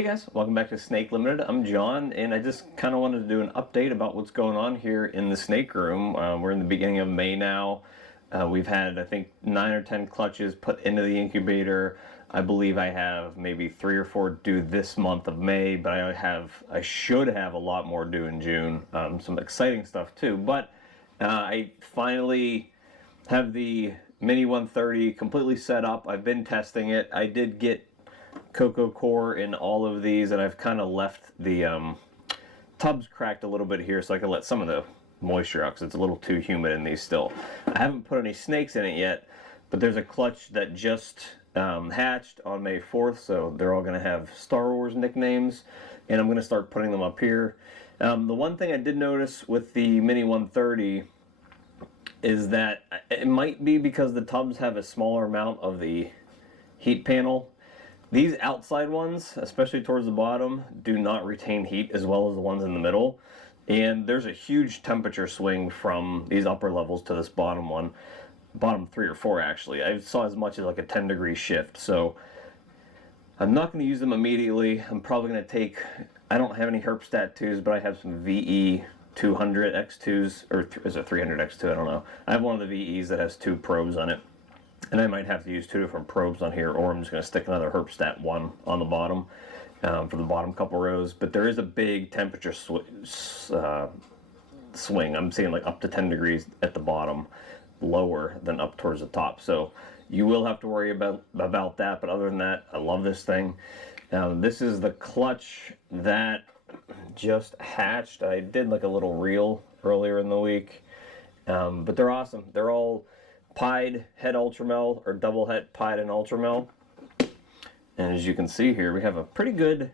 Hey guys, welcome back to Snake Limited. I'm John, and I just kind of wanted to do an update about what's going on here in the snake room. We're in the beginning of May now. We've had, I think, 9 or 10 clutches put into the incubator. I believe I have maybe 3 or 4 due this month of May, but I should have a lot more due in June. Some exciting stuff too. But I finally have the Mini 130 completely set up. I've been testing it. I did get cocoa core in all of these, and I've kind of left the tubs cracked a little bit here so I can let some of the moisture out because it's a little too humid in these still. I haven't put any snakes in it yet, but there's a clutch that just hatched on May 4th, so they're all going to have Star Wars nicknames, and I'm going to start putting them up here. The one thing I did notice with the Mini 130 is that it might be because the tubs have a smaller amount of the heat panel. These outside ones, especially towards the bottom, do not retain heat as well as the ones in the middle. And there's a huge temperature swing from these upper levels to this bottom one. Bottom 3 or 4 actually. I saw as much as like a 10-degree shift. So I'm not going to use them immediately. I'm probably going to take, I don't have any Herpstat 2s, but I have some VE 200 X2s, or is it 300 X2? I don't know. I have one of the VEs that has 2 probes on it. And I might have to use 2 different probes on here, or I'm just going to stick another Herpstat 1 on the bottom for the bottom couple rows. But there is a big temperature swing. I'm seeing like up to 10 degrees at the bottom, lower than up towards the top. So you will have to worry about that. But other than that, I love this thing. This is the clutch that just hatched. I did like a little reel earlier in the week. But they're awesome. They're all pied head ultramel, or double head pied and ultramel. And as you can see here, we have a pretty good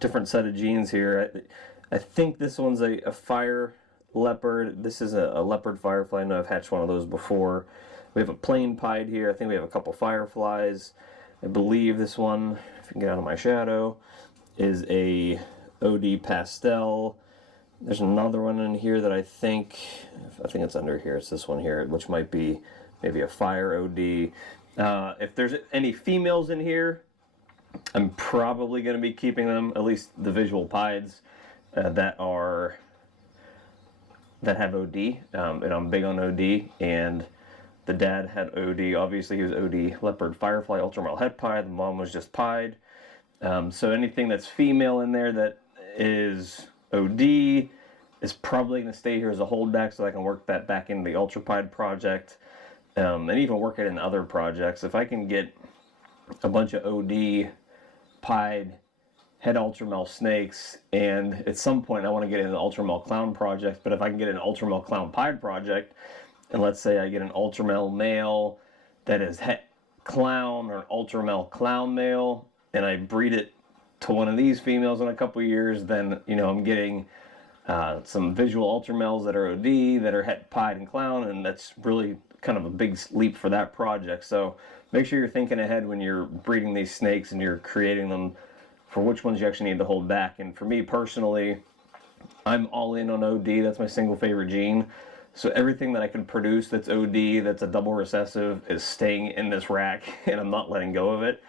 different set of genes here. I think this one's a fire leopard. This is a leopard firefly. I know I've hatched one of those before. We have a plain pied here. I think we have a couple fireflies. I believe this one, if you can get out of my shadow, is a OD pastel. There's another one in here that I think it's under here. It's this one here, which might be maybe a fire OD. If there's any females in here, I'm probably going to be keeping them, at least the visual pieds that have OD. And I'm big on OD. And the dad had OD. Obviously, he was OD leopard firefly ultramel het pied. The mom was just pied. So anything that's female in there that is OD is probably going to stay here as a holdback so I can work that back into the ultra pied project, and even work it in other projects. If I can get a bunch of OD pied head ultramel snakes, and at some point I want to get in an ultramel clown project, but if I can get an ultramel clown pied project, and let's say I get an ultramel male that is het clown, or an ultramel clown male, and I breed it to one of these females in a couple years, then I'm getting some visual ultramels that are OD, that are het pied and clown, and that's really kind of a big leap for that project. So make sure you're thinking ahead when you're breeding these snakes and you're creating them for which ones you actually need to hold back. And for me personally, I'm all in on OD. That's my single favorite gene. So everything that I can produce that's OD, that's a double recessive, is staying in this rack, and I'm not letting go of it.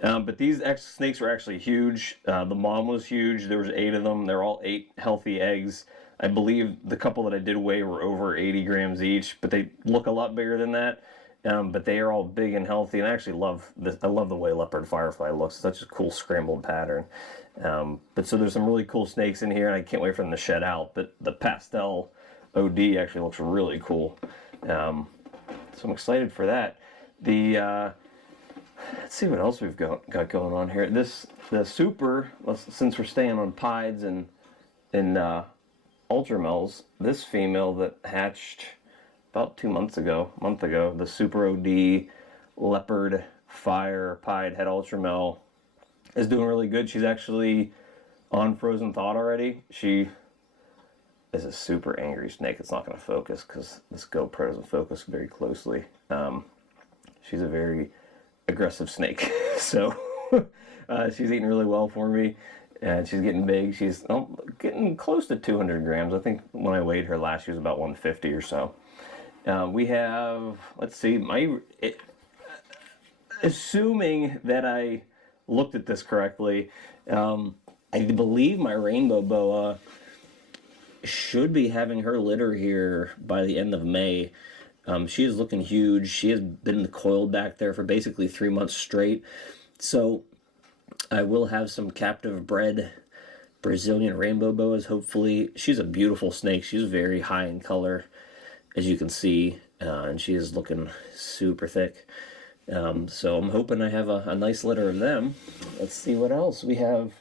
But these snakes were actually huge. The mom was huge. There was 8 of them. They're all 8 healthy eggs. I believe the couple that I did weigh were over 80 grams each, but they look a lot bigger than that. But they are all big and healthy, and I actually love this. I love the way leopard firefly looks. It's such a cool scrambled pattern. But so there's some really cool snakes in here, and I can't wait for them to shed out. But the pastel OD actually looks really cool. So I'm excited for that. Let's see what else we've got going on here. The super, since we're staying on pieds and ultramels, this female that hatched about 2 months ago, the super OD leopard fire pied head ultramel is doing really good. She's actually on frozen thawed already. She is a super angry snake. It's not going to focus because this GoPro doesn't focus very closely. She's a very aggressive snake. So she's eating really well for me, and she's getting big. She's getting close to 200 grams. I think when I weighed her last, she was about 150 or so. We have, let's see, assuming that I looked at this correctly, I believe my rainbow boa should be having her litter here by the end of May. She is looking huge. She has been coiled back there for basically 3 months straight. So I will have some captive bred Brazilian rainbow boas, hopefully. She's a beautiful snake. She's very high in color, as you can see, and she is looking super thick. So I'm hoping I have a nice litter of them. Let's see what else. We have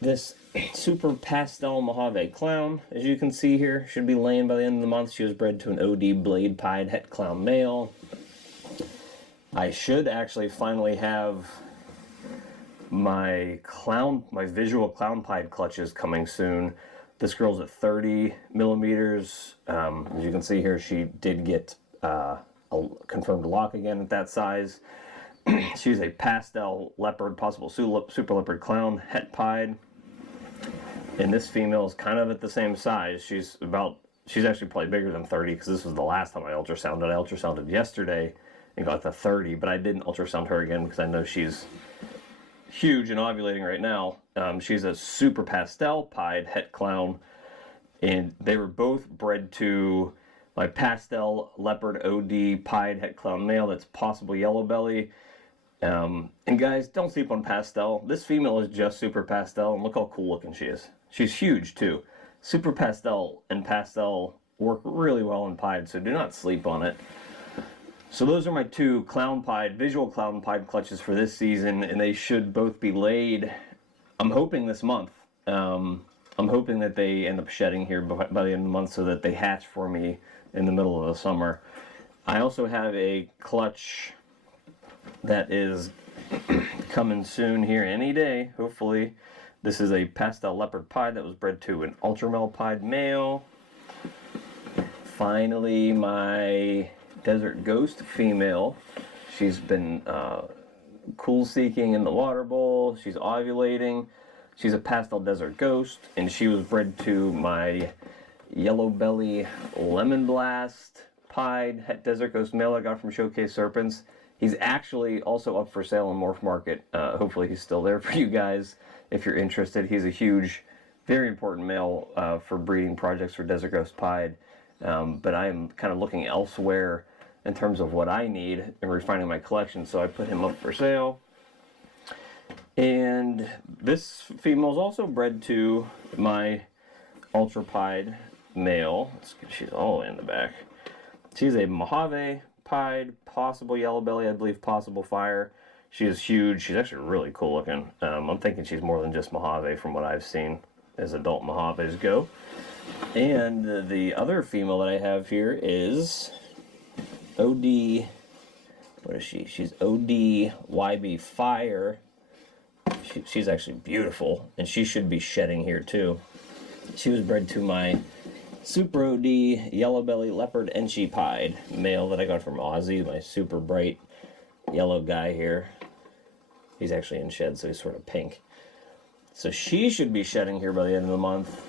this super pastel Mojave clown, as you can see here. Should be laying by the end of the month. She was bred to an OD blade pied het clown male. I should actually finally have my visual clown pied clutches coming soon. This girl's at 30 millimeters. As you can see here, she did get a confirmed lock again at that size. She's a pastel leopard, possible super leopard clown, het pied. And this female is kind of at the same size. She's actually probably bigger than 30 because this was the last time I ultrasounded. I ultrasounded yesterday and got to 30, but I didn't ultrasound her again because I know she's huge and ovulating right now. She's a super pastel pied het clown, and they were both bred to my pastel leopard OD pied het clown male that's possible yellow belly. And guys, don't sleep on pastel. This female is just super pastel, and look how cool looking she is. She's huge too. Super pastel and pastel work really well in pied, so do not sleep on it. So those are my two visual clown pied clutches for this season, and they should both be laid, I'm hoping this month. I'm hoping that they end up shedding here by the end of the month so that they hatch for me in the middle of the summer. I also have a clutch that is coming soon here any day, hopefully. This is a pastel leopard pied that was bred to an ultramel pied male. Finally, my desert ghost female. She's been cool seeking in the water bowl. She's ovulating. She's a pastel desert ghost, and she was bred to my yellow belly lemon blast pied het desert ghost male I got from Showcase Serpents. He's actually also up for sale in Morph Market. Hopefully he's still there for you guys if you're interested. He's a huge, very important male for breeding projects for desert ghost pied. But I am kind of looking elsewhere in terms of what I need and refining my collection, so I put him up for sale. And this female is also bred to my ultra pied male. She's all the way in the back. She's a Mojave pied, possible yellow belly, I believe possible fire. She is huge. She's actually really cool looking. I'm thinking she's more than just Mojave from what I've seen as adult Mojaves go. And the other female that I have here is OD, what is she? She's OD YB Fire. She's actually beautiful, and she should be shedding here too. She was bred to my Super OD Yellow Belly Leopard Enchi Pied male that I got from Aussie, my super bright yellow guy here. He's actually in shed, so he's sort of pink. So she should be shedding here by the end of the month,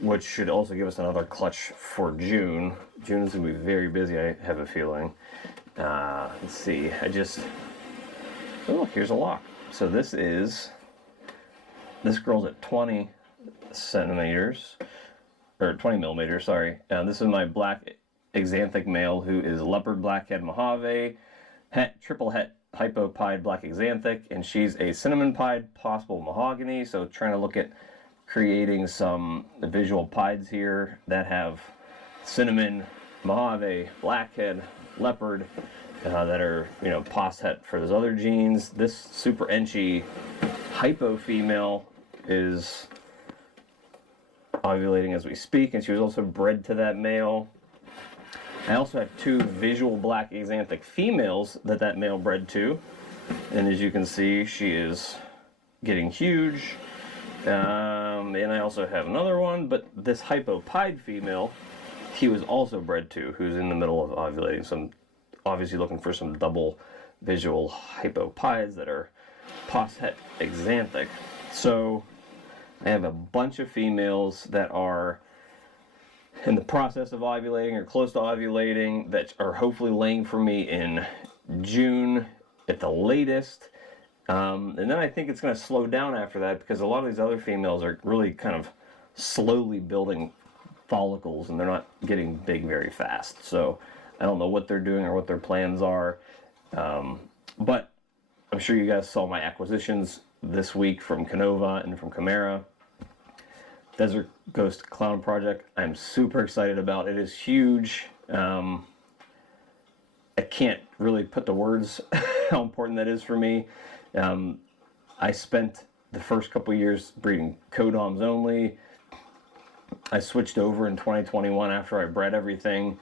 which should also give us another clutch for June. June is going to be very busy, I have a feeling. Let's see, oh look, here's a lock. So this girl's at 20 centimeters, or 20 millimeters, sorry. This is my black exanthic male who is leopard blackhead Mojave, triple het hypopied black exanthic, and she's a cinnamon pied possible mahogany, so trying to look at creating some visual pieds here that have cinnamon, Mojave, blackhead, leopard, that are, pos het for those other genes. This super enchi hypo female is ovulating as we speak, and she was also bred to that male. I also have two visual black exanthic females that male bred to, and as you can see, she is getting huge. And I also have another one, but this hypopied female, he was also bred to, who's in the middle of ovulating. So I'm obviously looking for some double visual hypopieds that are pos het exanthic. So I have a bunch of females that are in the process of ovulating or close to ovulating that are hopefully laying for me in June at the latest. And then I think it's going to slow down after that because a lot of these other females are really kind of slowly building follicles and they're not getting big very fast. So I don't know what they're doing or what their plans are. But I'm sure you guys saw my acquisitions this week from Canova and from Chimera. Desert Ghost Clown Project, I'm super excited about. It is huge. I can't really put the words how important that is for me. I spent the first couple years breeding codoms only. I switched over in 2021 after I bred everything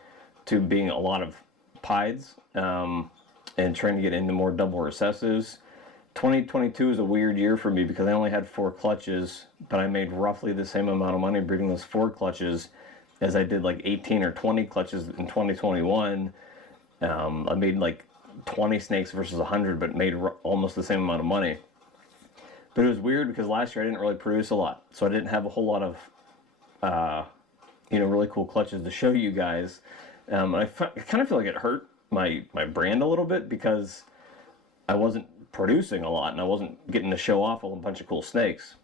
to being a lot of pieds and trying to get into more double recessives. 2022 is a weird year for me because I only had 4 clutches, but I made roughly the same amount of money breeding those 4 clutches as I did like 18 or 20 clutches in 2021. I made like 20 snakes versus 100, but made almost the same amount of money. But it was weird because last year I didn't really produce a lot, so I didn't have a whole lot of really cool clutches to show you guys. I kind of feel like it hurt my brand a little bit because I wasn't producing a lot and I wasn't getting to show off a bunch of cool snakes.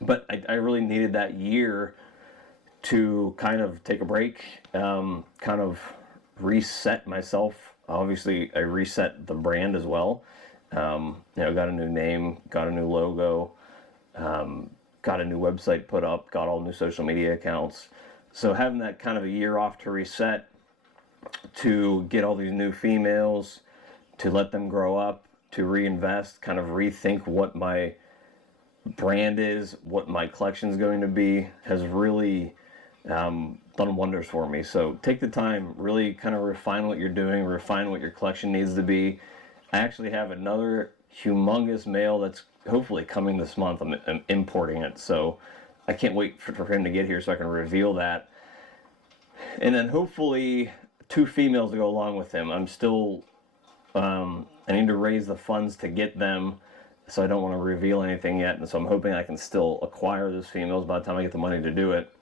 But I really needed that year to kind of take a break, kind of reset myself. Obviously, I reset the brand as well. Got a new name, got a new logo, got a new website put up, got all new social media accounts. So having that kind of a year off to reset, to get all these new females, to let them grow up, to reinvest, kind of rethink what my brand is, what my collection is going to be, has really done wonders for me. So take the time, really kind of refine what you're doing, refine what your collection needs to be. I actually have another humongous male that's hopefully coming this month. I'm importing it, so I can't wait for him to get here so I can reveal that. And then hopefully 2 females to go along with him. I'm still, I need to raise the funds to get them, so I don't want to reveal anything yet. And so I'm hoping I can still acquire those females by the time I get the money to do it.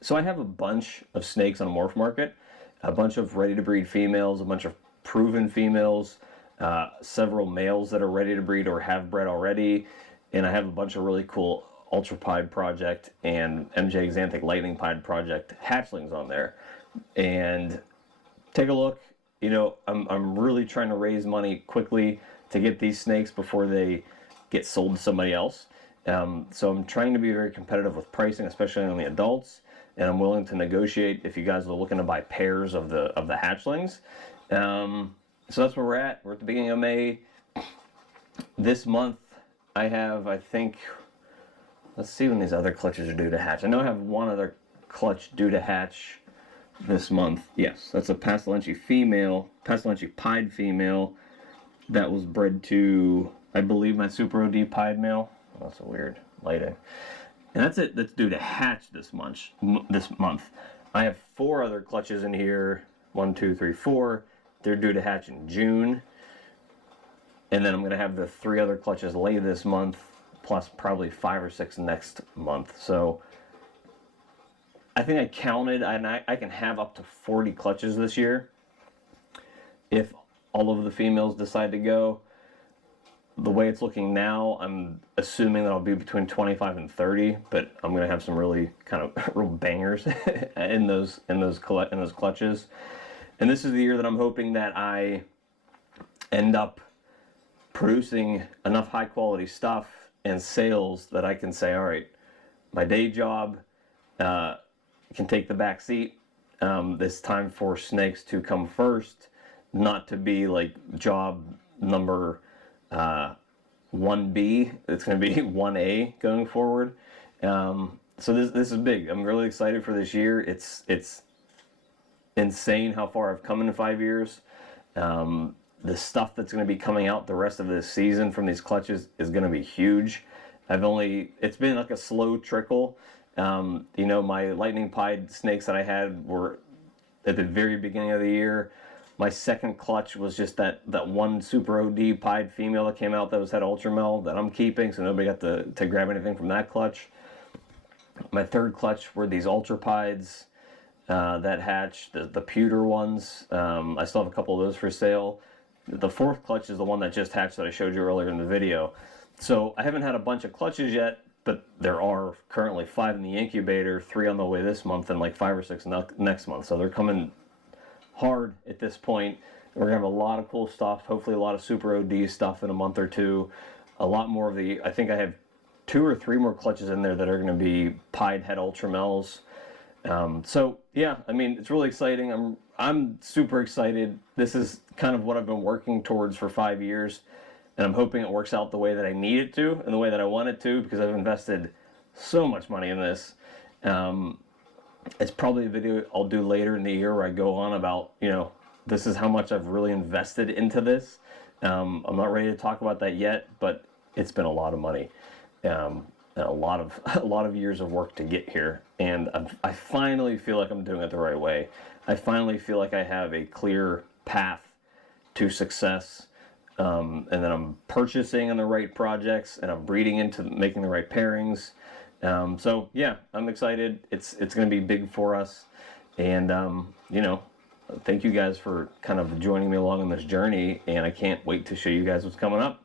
So I have a bunch of snakes on Morph Market, a bunch of ready to breed females, a bunch of proven females, several males that are ready to breed or have bred already, and I have a bunch of really cool Ultra Pied Project and MJ Xanthic Lightning Pied Project hatchlings on there. And take a look. I'm really trying to raise money quickly to get these snakes before they get sold to somebody else. So I'm trying to be very competitive with pricing, especially on the adults, and I'm willing to negotiate if you guys are looking to buy pairs of the hatchlings. So that's where we're at. We're at the beginning of May. This month I have, I think, let's see when these other clutches are due to hatch. I know I have one other clutch due to hatch this month. Yes, that's a Pastolenchi female, Pastolenchi pied female that was bred to, I believe, my Super OD pied male. Oh, that's a weird lighting. And that's it. That's due to hatch this month. I have 4 other clutches in here. 1, 2, 3, 4. They're due to hatch in June. And then I'm going to have the 3 other clutches lay this month, plus probably 5 or 6 next month. So I think I counted, and I can have up to 40 clutches this year if all of the females decide to go. The way it's looking now, I'm assuming that I'll be between 25 and 30, but I'm going to have some really kind of real bangers in those clutches. And this is the year that I'm hoping that I end up producing enough high quality stuff and sales that I can say, all right, my day job can take the back seat. It's time for snakes to come first, not to be like job number 1B. It's going to be 1A going forward. So this is big. I'm really excited for this year. It's insane how far I've come in 5 years. The stuff that's going to be coming out the rest of this season from these clutches is going to be huge. It's been like a slow trickle. My lightning pied snakes that I had were at the very beginning of the year. My second clutch was just that one Super OD pied female that came out that had ultramel that I'm keeping, so nobody got to grab anything from that clutch. My third clutch were these ultra pieds that hatched, the pewter ones. I still have a couple of those for sale. The fourth clutch is the one that just hatched that I showed you earlier in the video. So I haven't had a bunch of clutches yet, but there are currently 5 in the incubator, 3 on the way this month, and like 5 or 6 next month. So they're coming hard at this point. We're gonna have a lot of cool stuff. Hopefully a lot of super OD stuff in a month or two. A lot more of the, I think I have 2 or 3 more clutches in there that are gonna be pied head ultramels. So yeah, I mean, it's really exciting. I'm super excited. This is kind of what I've been working towards for 5 years, and I'm hoping it works out the way that I need it to and the way that I want it to, because I've invested so much money in this. It's probably a video I'll do later in the year where I go on about, you know, this is how much I've really invested into this. I'm not ready to talk about that yet, but it's been a lot of money. And a lot of years of work to get here, and I finally feel like I'm doing it the right way. I finally feel like I have a clear path to success, and then I'm purchasing on the right projects, and I'm breeding into making the right pairings. So yeah, I'm excited. It's going to be big for us, and you know, thank you guys for kind of joining me along on this journey, and I can't wait to show you guys what's coming up.